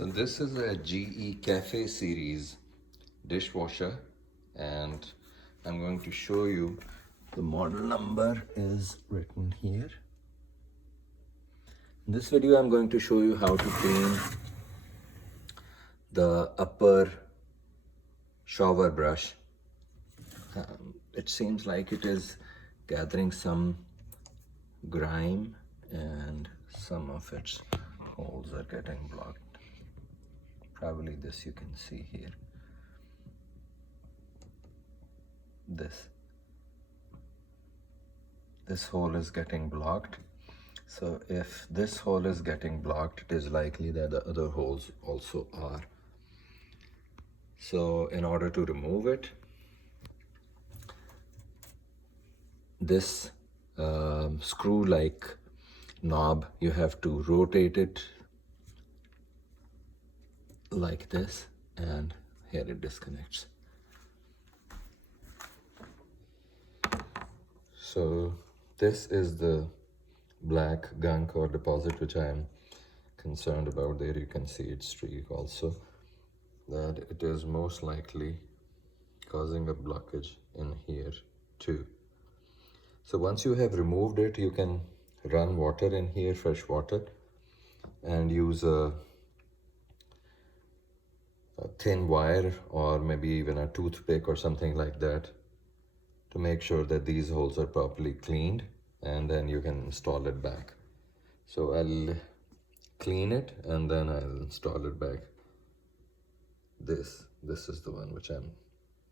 So this is a GE Café series dishwasher, and I'm going to show you the model number is written here. In this video I'm going to show you how to clean the upper shower brush. It seems like it is gathering some grime and some of its holes are getting blocked. Probably this you can see here. This hole is getting blocked. So if this hole is getting blocked, it is likely that the other holes also are. So in order to remove it, this screw-like knob, you have to rotate it like this, and here it disconnects. So this is the black gunk or deposit which I am concerned about. There you can see its streak also, that it is most likely causing a blockage in here too. So once you have removed it, you can run water in here, fresh water, and use a thin wire or maybe even a toothpick or something like that to make sure that these holes are properly cleaned, and then you can install it back. So I'll clean it and then I'll install it back. This is the one which I'm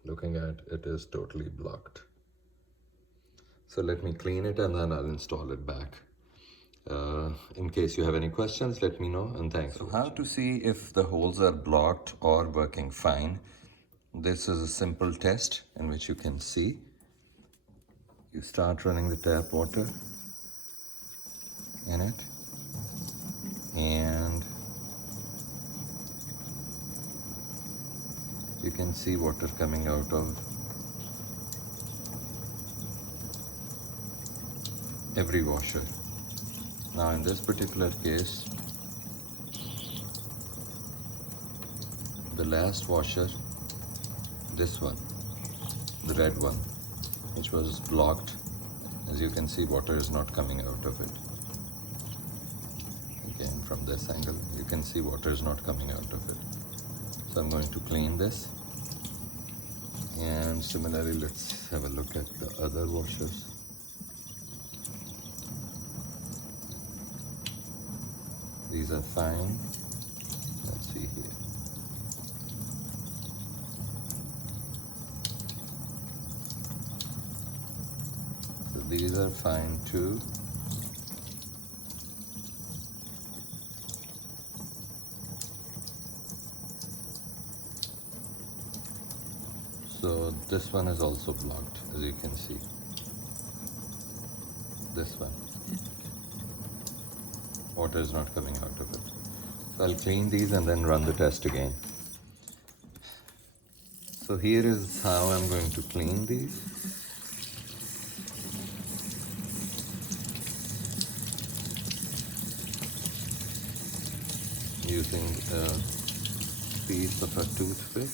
looking at. It is totally blocked. So let me clean it and then I'll install it back. In case you have any questions, let me know, and thanks. So how to see if the holes are blocked or working fine? This is a simple test in which you can see. You start running the tap water in it, and you can see water coming out of every washer. Now in this particular case, the last washer, this one, the red one, which was blocked, as you can see, water is not coming out of it. Again, from this angle, you can see water is not coming out of it. So I'm going to clean this. And similarly, let's have a look at the other washers. These are fine. Let's see here. So these are fine too. So this one is also blocked, as you can see. This one. Water is not coming out of it. So I'll clean these and then run the test again. So here is how I'm going to clean these. Using a piece of a toothpick.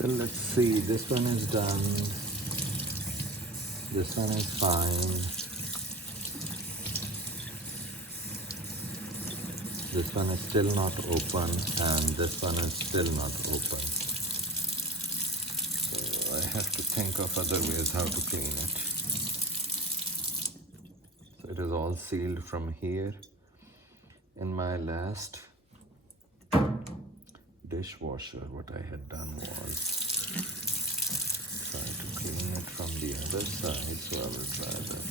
So let's see, this one is done, this one is fine, this one is still not open, and this one is still not open. So I have to think of other ways how to clean it. So it is all sealed from here. In my last dishwasher, what I had done was try to clean it from the other side, so I will try that.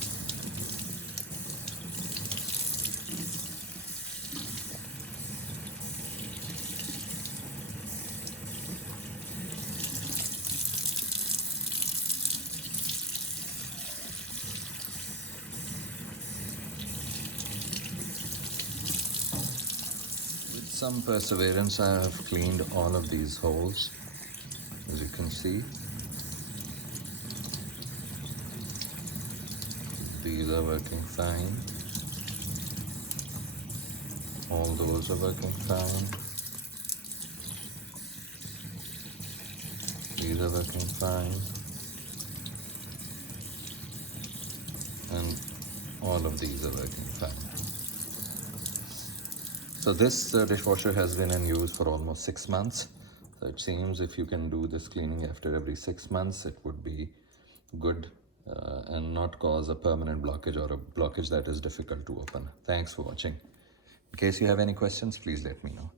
With some perseverance, I have cleaned all of these holes, as you can see. These are working fine. All those are working fine. These are working fine. And all of these are working fine. So this dishwasher has been in use for almost 6 months. So it seems if you can do this cleaning after every 6 months, it would be good and not cause a permanent blockage or a blockage that is difficult to open. Thanks for watching. In case you have any questions, please let me know.